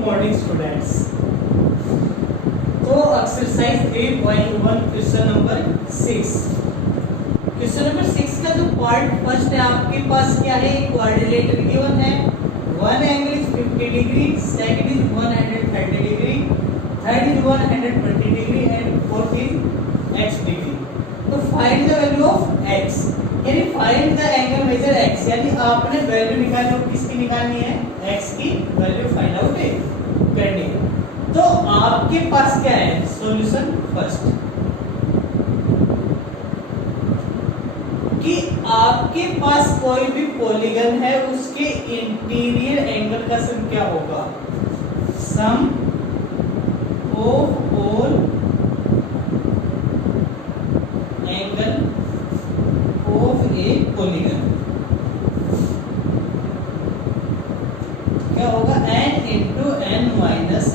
Morning students. तो exercise 3.1 question number 6। Question number 6 का जो पार्ट फर्स्ट है आपके पास क्या है, क्वाड्रिलेटरल गिवन है। One angle is 50 degree, second is 130 degree, third is 120 degree and fourth is x degree. तो find the value of x, यानी find the angle measure x, यानी आपने वैल्यू निकालनी है, किसकी निकालनी है, x की वैल्यू फाइंड आउट करनी है। तो आपके पास क्या है सॉल्यूशन फर्स्ट, कि आपके पास कोई भी पॉलीगन है उसके इंटीरियर एंगल का सम क्या होगा, sum of all angle of a polygon क्या होगा, n into n minus,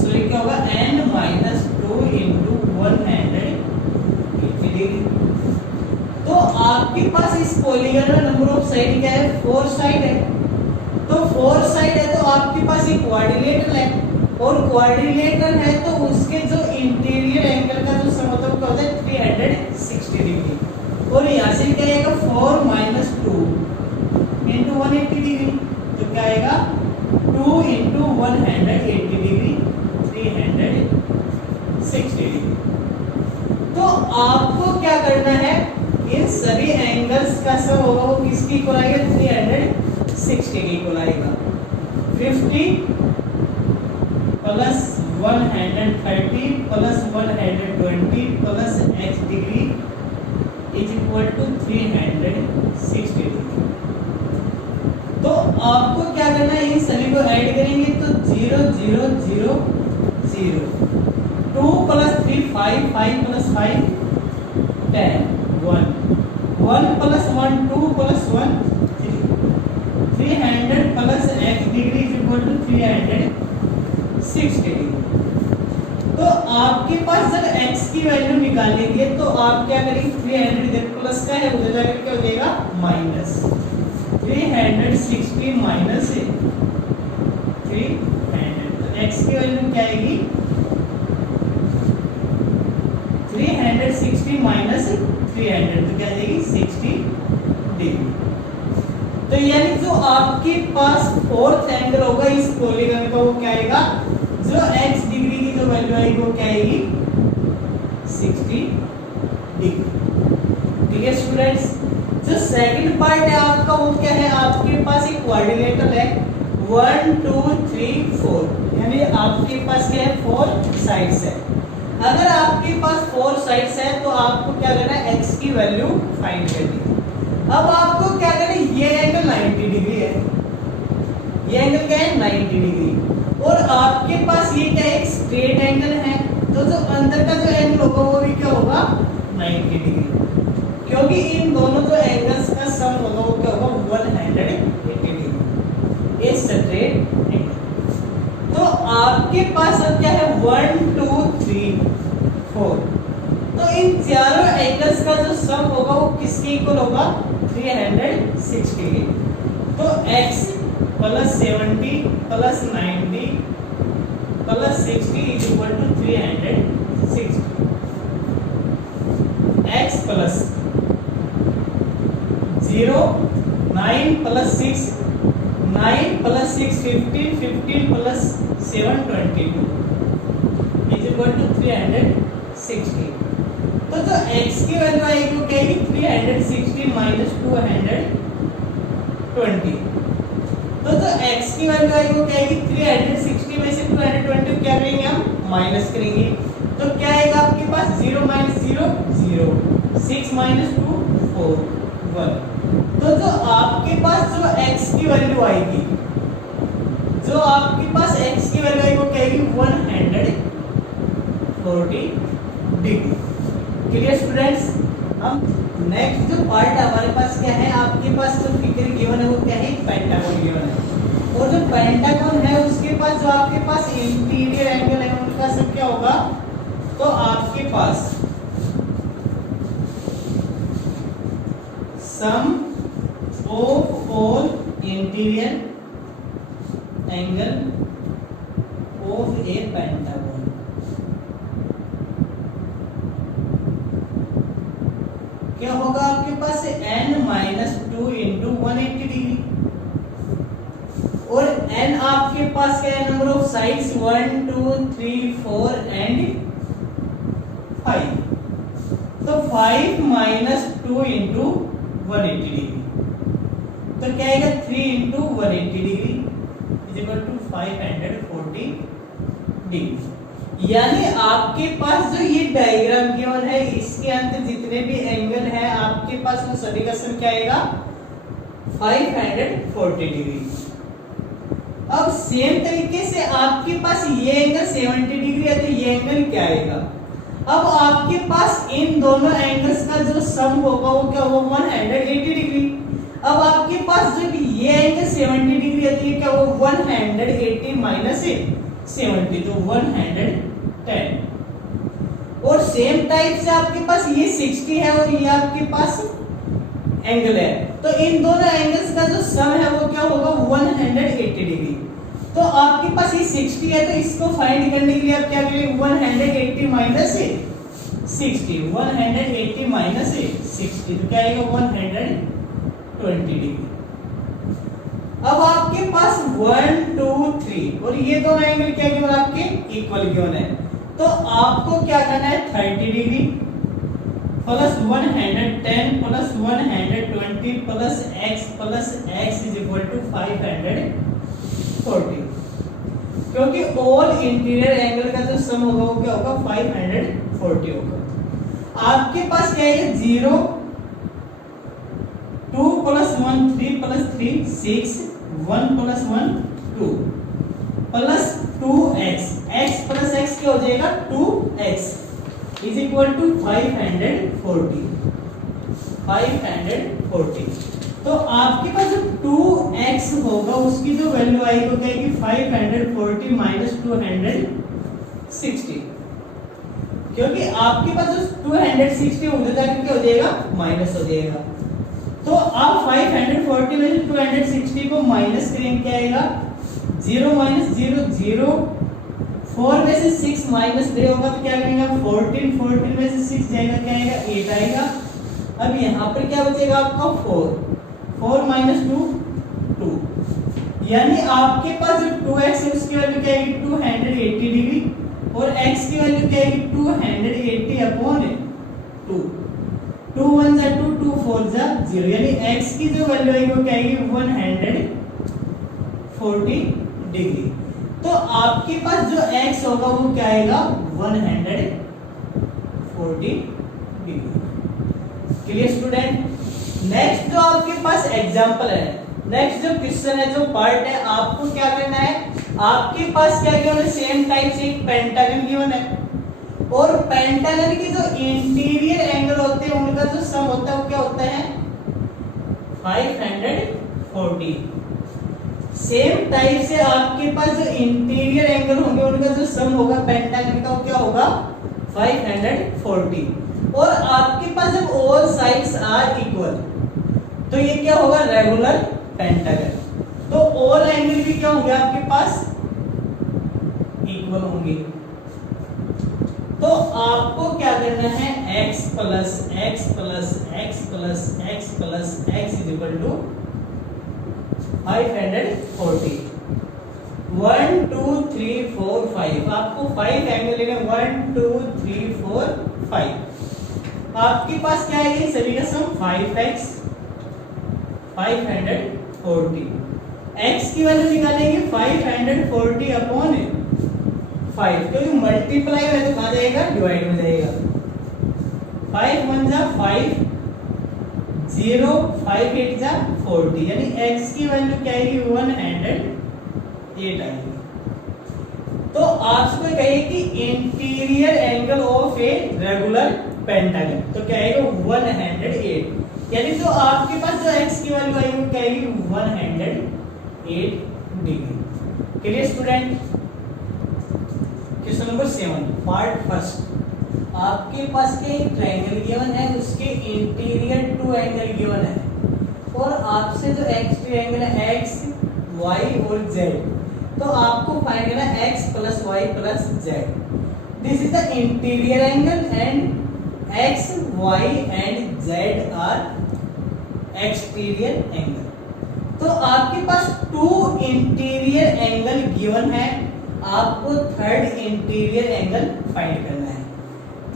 sorry क्या होगा, n माइनस 2 इंटू 180 डिग्री। तो आपके पास इस पॉलीगन का नंबर ऑफ साइड क्या है, 4 साइड है। तो 4 साइड है तो आपके पास एक क्वाड्रिलेटरल है, और क्वाड्रिलेटरल है तो उसके जो इंटीरियर एंगल का जो सम होता है 360 डिग्री। और यहाँ से क्या आएगा 4 माइनस 2 इंटू 180 डिग्री, तो क्या आएगा 2 इंटू 180 डिग्री 360 डिग्री। तो आपको क्या करना है, इन सभी एंगल्स का सम होगा वो किसकी इक्वल आएगा, 360 के इक्वल आएगा। 50 plus 130 plus 120 plus x degree is equal to 360 degree. तो आपको क्या करना है, इन सभी को ऐड करेंगे तो 0 0 0 0, 2 plus 3 5, 5 plus 5 10, 1 1 plus 1 2 plus 1 300 plus x degree is equal to 360 degree. तो आपके पास जब x की वैल्यू निकालेंगे तो आप क्या करेंगे, 300 प्लस का है उधर जाकर क्या हो जाएगा माइनस, 360 माइनस 300, तो x की वैल्यू क्या आएगी, 360 माइनस 300, तो क्या आ जाएगी 60 डिग्री। तो यानी जो आपके पास फोर्थ एंगल होगा इस पॉलीगन का वो क्या आएगा, जो x डिग्री की जो वैल्यू आएगी वो क्या आएगी 60 डिग्री। ठीक है स्टूडेंट्स। जो सेकंड पार्ट है आपका वो क्या है, आपके पास एक क्वाड्रिलेटरल है 1 2 3 4, यानी आपके पास क्या है 4 साइड्स है। अगर आपके पास 4 साइड्स है तो आपको क्या करना है, x की वैल्यू फाइंड करनी है। अब आपको क्या करना है, ये एंगल 90 डिग्री है, ये एंगल क्या है 90 डिग्री, और आपके पास ये क्या है एक स्ट्रेट एंगल है, तो जो अंदर का जो एंगल होगा वो भी क्या होगा 90 डिग्री, क्योंकि इन दोनों जो एंगल्स का सम होगा वो क्या होगा 180 डिग्री, ये स्ट्रेट एंगल। तो आपके पास अब क्या है 1 2 3 4, तो इन चारों एंगल्स का जो सम होगा वो किसके इक्वल होगा, 360 के। तो x plus 70 plus 90 plus 60 is equal to 360। x plus 0 9 plus 6 9 plus 6 15 15 plus 7 22 is equal to 360। तो जो x की वैल्यू आएगी वो क्या आएगी 360 माइनस 220। तो जो x की वैल्यू आएगी वो क्या आएगी 360 में से 220 क्या करेंगे हम माइनस करेंगे, तो क्या आएगा आपके पास 0 माइनस 0 0, 6 माइनस 2 4 1। तो जो आपके पास जो x की वैल्यू आएगी, जो आपके पास x की वैल्यू आएगी वो क्या आएगी 140 डिग्री। Clear students. हम नेक्स्ट जो पार्ट है हमारे पास क्या है, आपके पास जो फिगर गिवन है वो क्या है, पेंटागन गिवन है, और जो पेंटागन है उसके पास जो आपके पास इंटीरियर एंगल है उनका सब क्या होगा, तो आपके पास sum of all interior angle of A pentagon. क्या होगा आपके पास n-2 इंटू 180 डिग्री, और n आपके पास क्या है, नंबर ऑफ साइड्स 1 2 3 4 एंड 5, तो 5 माइनस 2 इंटू 180 डिग्री, तो क्या आएगा 3 into 180 degree is equal to 540 degree. यानी आपके पास जो ये डायग्राम गिवन है, इसके अंदर जितने भी एंगल है आपके पास वो सभी का सम क्या आएगा 540 डिग्री। अब सेम तरीके से आपके पास ये एंगल 70 डिग्री है, तो ये एंगल क्या आएगा, अब आपके पास इन दोनों एंगल्स का जो सम होगा वो क्या होगा 180 डिग्री। अब आपके पास जब ये एंगल 70 डिग्री है तो ये क्या होगा 180 माइनस 70, तो 110। और सेम टाइप से आपके पास ये 60 है और ये आपके पास एंगल है, तो इन दोनों एंगल्स का जो सम है वो क्या होगा 180 डिग्री। तो आपके पास ये 60 है, तो इसको फाइंड करने के लिए आप क्या करेंगे 180 माइनस 60, 180 माइनस 60, तो क्या आएगा 120 डिग्री। अब आपके पास 1 2 3 और ये दोनों एंगल क्या गिवन आपके इक्वल गिवन है, तो आपको क्या करना है 30 degree plus 110 plus 120 plus x is equal to 540, क्योंकि ऑल इंटीरियर एंगल का जो सम होगा वो क्या होगा 540 होगा। आपके पास क्या है 0 2 plus 1 3 plus 3 6 1 plus 1 2 plus 2x, x plus x क्या हो जाएगा 2x इज इक्वल टू 540। तो आपके पास जो 2x होगा उसकी जो वैल्यू आएगी वो क्या है 540 माइनस 260, क्योंकि आपके पास जो 260 उधर जाकर क्या हो जाएगा माइनस हो जाएगा। तो आप 540 में से 260 को माइनस करेंगे क्या आएगा 0 माइनस 0 0, 4 में से 6 माइनस 3 होगा तो क्या करेंगे 14 में से 6 जाएगा क्या आएगा 8 आएगा। अब यहाँ पर क्या बचेगा आपका 4 माइनस 2 2, यानी आपके पास जो 2x है उसकी वैल्यू क्या आएगी 280 डिग्री और x की वैल्यू क्या आएगी 280 अपॉन 2, 2 1 जा 2 2 4 जा 0, यानी x की जो वैल्यू आएगी वो क्या आएगी 140 डिग्री। तो आपके पास जो x होगा वो क्या आएगा 140 डिग्री। Clear student. नेक्स्ट जो आपके पास एग्जांपल है, नेक्स्ट जो क्वेश्चन है जो पार्ट है, आपको क्या करना है, आपके पास क्या गिवन है सेम टाइप से एक पेंटागन गिवन है और पेंटागन की जो इंटीरियर एंगल होते हैं उनका जो सम होता है वो क्या होता है 540। सेम टाइप से आपके पास जो इंटीरियर एंगल होंगे उनका जो सम होगा पेंटागन का वो क्या होगा 540। और आपके पास जब ऑल साइड्स आर इक्वल तो ये क्या होगा रेगुलर पेंटागन। तो ऑल एंगल भी क्या होंगे आपके पास इक्वल होंगे। तो आपको क्या करना है x plus x plus x plus x plus x is equal to 540। 1 2 3 4 5 आपको 5 एंगल लेना 1 2 3 4 5। आपके पास क्या है ये सभी का सम 5x 540। x की वैल्यू निकालेंगे 540 अपॉन 5, क्योंकि मल्टीप्लाई है तो कहां जाएगा डिवाइड में जाएगा। 5 1 जा 5 0 5 8 जा 40, यानी x की वैल्यू क्या आएगी 108 आएगी। तो आपको कहिए कि interior angle of a regular pentagon तो क्या आएगा 108, यानी जो आपके पास जो x की वैल्यू आएगी वो क्या आएगी 108 degree. Clear student. Question number 7 part first. आपके पास के एक ट्रायंगल गिवन है, उसके इंटीरियर 2 एंगल गिवन है और आपसे जो एक्स ट्रायंगल है x y और z तो आपको फाइंड करना है x plus Y plus Z. This is the interior angle and x y and z are exterior angle. तो आपके पास टू इंटीरियर एंगल गिवन है, आपको थर्ड इंटीरियर एंगल फाइंड करना है।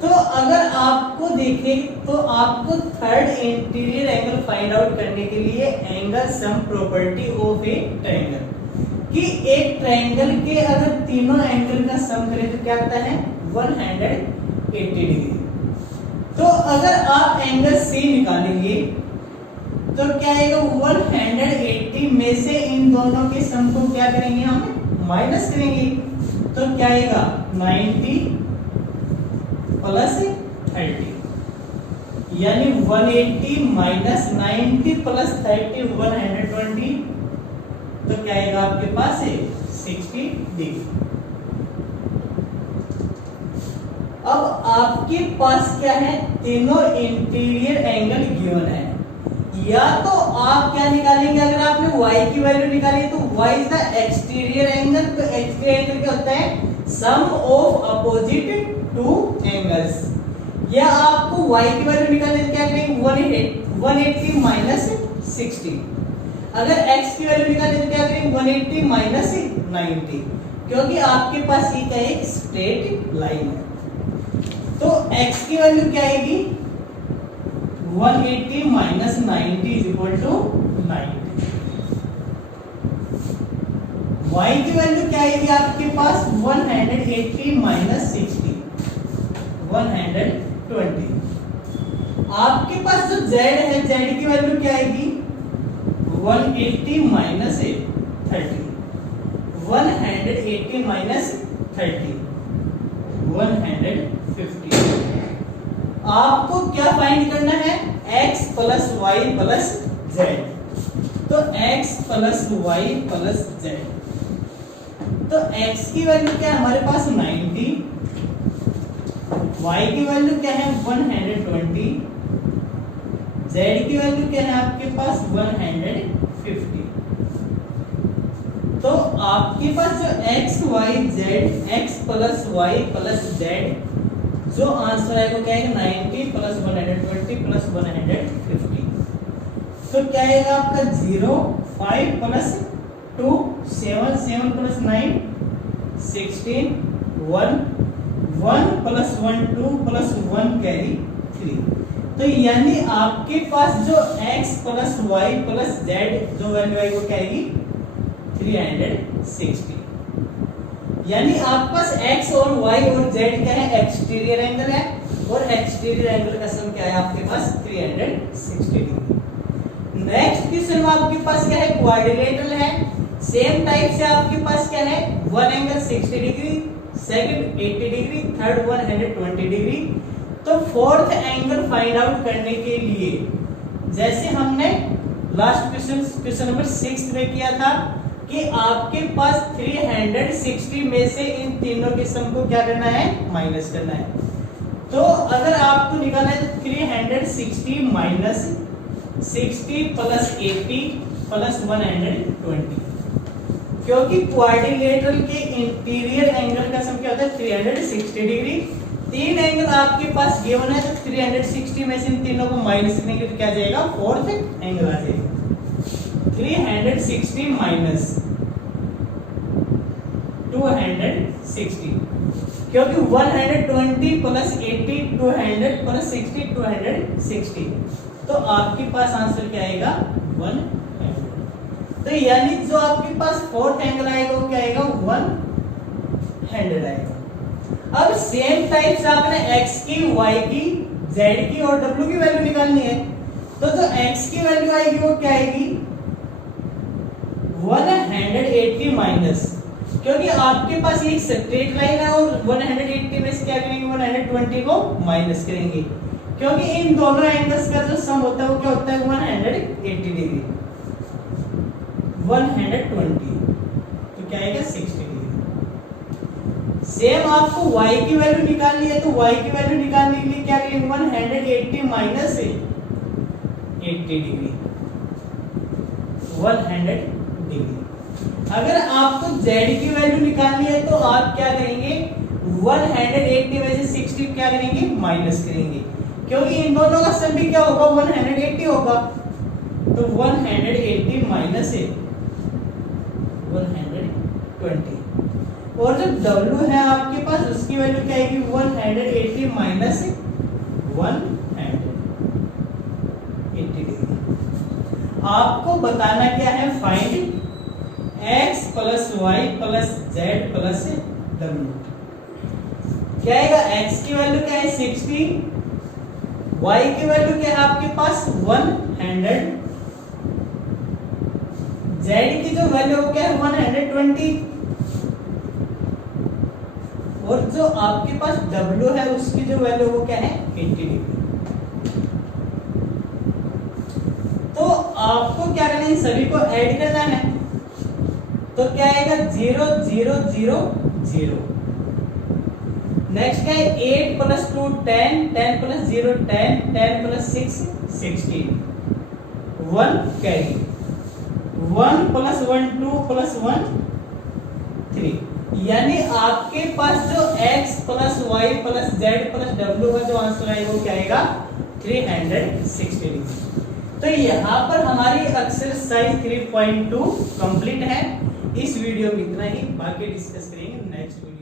तो अगर आपको देखें तो आपको third interior angle find out करने के लिए angle sum property of A triangle कि एक ट्रायंगल के अगर तीनों एंगल का सम करें तो क्या आता है 180 डिग्री। तो अगर आप एंगल सी निकालेंगे तो क्या आएगा 180 में से इन दोनों के सम को क्या करेंगे हम माइनस करेंगे, तो क्या आएगा 90 प्लस 30 यानी 180 माइनस 90 प्लस 30 120, तो क्या आएगा आपके पास है 60 डिग्री। अब आपके पास क्या है तीनों इंटीरियर एंगल गिवन है, या तो आप क्या निकालेंगे अगर आपने y की वैल्यू निकाली तो y is the exterior angle. तो एक्सटीरियर एंगल क्या होता है सम ऑफ अपोजिट टू एंगल्स। या आपको y की वैल्यू निकालनी तो क्या करेंगे 180 माइनस 60। अगर x की वैल्यू निकालनी तो क्या करेंगे 180 माइनस 90, क्योंकि आपके पास ये क्या है एक स्ट्रेट लाइन है। तो x की वैल्यू क्या आएगी 180 minus 90 is equal to 90। y की वैल्यू क्या आएगी आपके पास 180 माइनस 60 120। आपके पास जो z है z की वैल्यू क्या आएगी 180 माइनस 30 180 माइनस 30 150। आपको क्या फाइंड करना है x plus Y plus Z. तो x plus Y plus Z, तो x की वैल्यू क्या है हमारे पास 90, y की वैल्यू क्या है 120, z की वैल्यू क्या है आपके पास 150। तो आपके पास जो x y z x plus Y plus Z जो आंसर है वो क्या है 90 प्लस 120 प्लस 150। तो क्या आएगा आपका 0 5 plus 2 7 7 plus 9 16 1 1 plus 1 2 plus 1 carry 3। तो यानी आपके पास जो x plus Y plus Z जो वैल्यू आएगी वो क्या आएगी 360। यानी आपके पास x और y और z क्या है एक्सटीरियर एंगल है, और एक्सटीरियर एंगल का सम क्या है आपके पास 360 डिग्री। नेक्स्ट क्वेश्चन में आपके पास क्या है क्वाड्रिलेटरल है। सेम टाइप से आपके पास क्या है one angle 60 degree, second 80 degree, third 120 degree. तो फोर्थ एंगल फाइंड आउट करने के लिए जैसे हमने लास्ट क्वेश्चन नंबर 6 में किया था कि आपके पास 360 में से इन तीनों के सम को क्या करना है माइनस करना है। तो अगर आपको निकालना है तो 360 माइनस 60 प्लस 80 प्लस 120, क्योंकि क्वाड्रिलेटरल के इंटीरियर एंगल का सम क्या होता है 360 डिग्री। तीन एंगल आपके पास गिवन है तो 360 में से इन तीनों को माइनस करेंगे तो क्या आ जाएगा फोर्थ एंगल आ जाएगा 360 माइनस 260, क्योंकि 120 प्लस 80 200 प्लस 60 260। तो आपके पास आंसर क्या आएगा 100। तो यानी जो आपके पास फोर्थ एंगल आएगा वो क्या आएगा 100 आएगा। अब सेम टाइप से आपने x की y की z की और w की वैल्यू निकालनी है। तो जो x की वैल्यू आएगी वो क्या आएगी 180 माइनस, क्योंकि आपके पास ये स्ट्रेट लाइन है और 180 में से क्या करेंगे 120 को माइनस करेंगे, क्योंकि इन दोनों एंगल्स का जो सम होता है वो क्या होता है 180 डिग्री 120, तो क्या आएगा 60 डिग्री। सेम आपको y की वैल्यू निकालनी है तो y की वैल्यू निकालने के लिए क्या करेंगे 180 माइनस 80 डिग्री 100 डिग्री। अगर आपको z की वैल्यू निकालनी है तो आप क्या करेंगे, 180 में से 60 क्या करेंगे, माइनस करेंगे, क्योंकि इन दोनों का सम भी क्या होगा, 180 होगा। तो 180 माइनस 120, और जो w है आपके पास उसकी वैल्यू क्या आएगी, 180 माइनस 180। आपको बताना क्या है, find x plus y plus z plus w। क्या आएगा, x की वैल्यू क्या है 60, y की वैल्यू क्या है आपके पास 100, z की जो वैल्यू क्या है 120, और जो आपके पास w है उसकी जो वैल्यू वो क्या है 80 डिग्री। तो आपको क्या करना है, सभी को ऐड करना है। तो क्या आएगा, 0 0 0 0। नेक्स्ट क्या है, 8 plus 2 10, 10 plus 0 10, 10 plus 6 16, 1 carry, 1 plus 1 2 plus 1 3। यानी आपके पास जो x plus y plus z plus w का जो आंसर है वो क्या आएगा, 360 डिग्री। तो यहाँ पर हमारी एक्सरसाइज 3.2 कंप्लीट है। इस वीडियो में इतना ही, बाकी डिस्कस करेंगे नेक्स्ट वीडियो।